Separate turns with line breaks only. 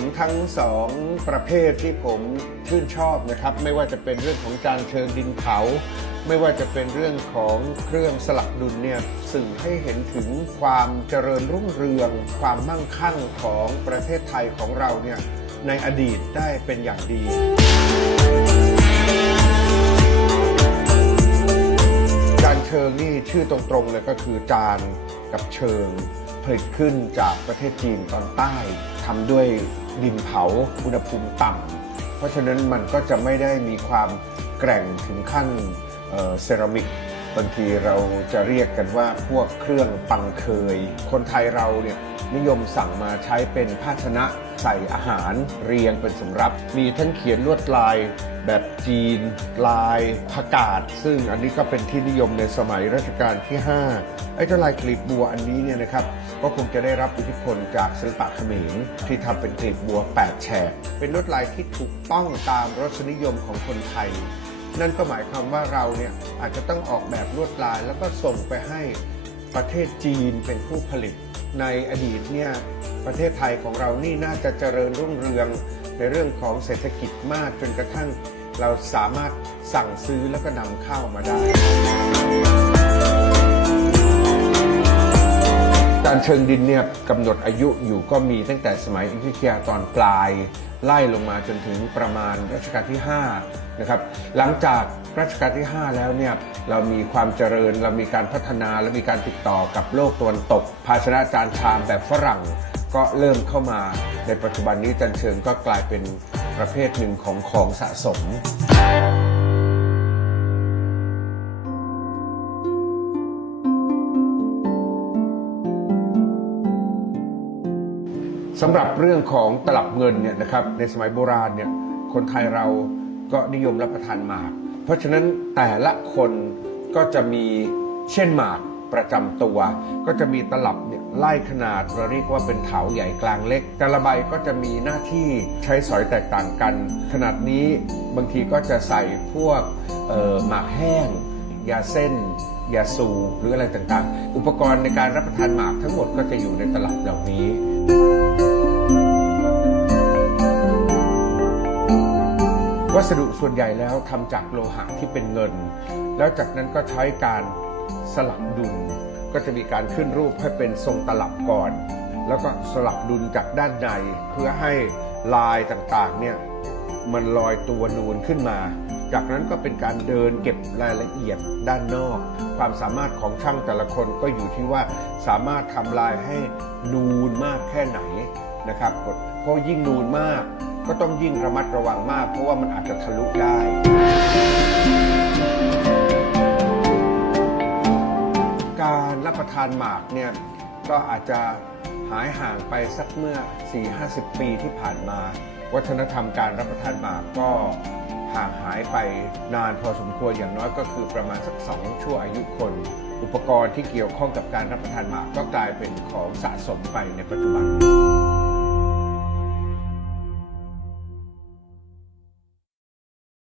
มทั้งสองประเภทที่ผมชื่นชอบนะครับ ไม่ว่าจะเป็นเรื่องของจานเชิงดินเผา ไม่ว่าจะเป็นเรื่องของเครื่องสลักดุลเนี่ยสื่อให้เห็นถึงความเจริญรุ่งเรือง ความมั่งคั่งของประเทศไทยของเราเนี่ยในอดีตได้เป็นอย่างดีจานเชิงนี่ชื่อตรงๆเลยก็คือจานกับเชิงผลิตขึ้นจากประเทศจีนตอนใต้ทำด้วย ดินเผาอุณหภูมิต่ำเพราะฉะนั้นมันก็จะไม่ได้มีความแกร่งถึงขั้นเซรามิก บางทีเราจะเรียกกันว่าพวกเครื่องปังเคย คนไทยเราเนี่ยนิยมสั่งมาใช้เป็นภาชนะใส่อาหารเรียงเป็นสำรับ มีทั้งเขียนลวดลายแบบจีน ลายผักกาด ซึ่งอันนี้ก็เป็นที่นิยมในสมัยรัชกาลที่ 5 ไอ้เจ้าลายกลีบบัวอันนี้เนี่ยนะครับก็คงจะได้รับอิทธิพลจากศิลปะเขมรที่ทำเป็นกลีบบัว 8 แฉกเป็นลวดลายที่ถูกต้องตามรสนิยมของคนไทย นั่นก็หมายความว่าเราเนี่ยอาจจะต้องออกแบบลวดลาย แล้วก็ส่งไปให้ประเทศจีนเป็นผู้ผลิต ในอดีตเนี่ยประเทศไทยของเรานี่น่าจะเจริญรุ่งเรืองในเรื่องของเศรษฐกิจมากจนกระทั่งเราสามารถสั่งซื้อแล้วก็นำเข้ามาได้ การเชิงดินเนี่ยกำหนดอายุอยู่ก็มีตั้งแต่สมัยอยุธยาตอนปลาย ไล่ลงมาจนถึงประมาณรัชกาลที่5นะครับหลังจากรัชกาลที่ 5 แล้วเนี่ยเรามีความเจริญเรามีการพัฒนาและมีการติดต่อกับโลกตะวันตก ภาชนะจานชามแบบฝรั่งก็เริ่มเข้ามาในปัจจุบันนี้จันเชิงก็กลายเป็นประเภทหนึ่งของของสะสม สำหรับเรื่องของตลับเงินเนี่ยนะครับในสมัยโบราณเนี่ยคนไทยเราก็นิยมรับประทานหมาก เพราะฉะนั้นแต่ละคนก็จะมีเช่นหมากประจำตัว ก็จะมีตลับเนี่ยไล่ขนาดเราเรียกว่าเป็นเถาใหญ่กลางเล็ก แต่ละใบก็จะมีหน้าที่ใช้สอยแตกต่างกัน ขนาดนี้บางทีก็จะใส่พวกหมากแห้ง ยาเส้น ยาสูบหรืออะไรต่างๆ อุปกรณ์ในการรับประทานหมากทั้งหมดก็จะอยู่ในตลับเหล่านี้ วัสดุส่วนใหญ่แล้วทำจากโลหะที่เป็นเงิน แล้วจากนั้นก็ใช้การสลักดุล ก็จะมีการขึ้นรูปให้เป็นทรงตลับก่อน แล้วก็สลักดุลจากด้านในเพื่อให้ลายต่างๆเนี่ยมันลอยตัวนูนขึ้นมา จากนั้นก็เป็นการเดินเก็บรายละเอียดด้านนอก ความสามารถของช่างแต่ละคนก็อยู่ที่ว่าสามารถทำลายให้นูนมากแค่ไหนนะครับเพราะยิ่งนูนมาก ก็ต้องยิ่งระมัดระวังมาก เพราะว่ามันอาจจะทะลุได้ การรับประทานหมากเนี่ยก็อาจจะหายห่างไปสักเมื่อ 4-50 ปีที่ผ่านมา วัฒนธรรมการรับประทานหมากก็ห่างหายไปนานพอสมควรอย่างน้อยก็คือประมาณสักสองชั่วอายุคน อุปกรณ์ที่เกี่ยวข้องกับการรับประทานหมากก็กลายเป็นของสะสมไปในปัจจุบัน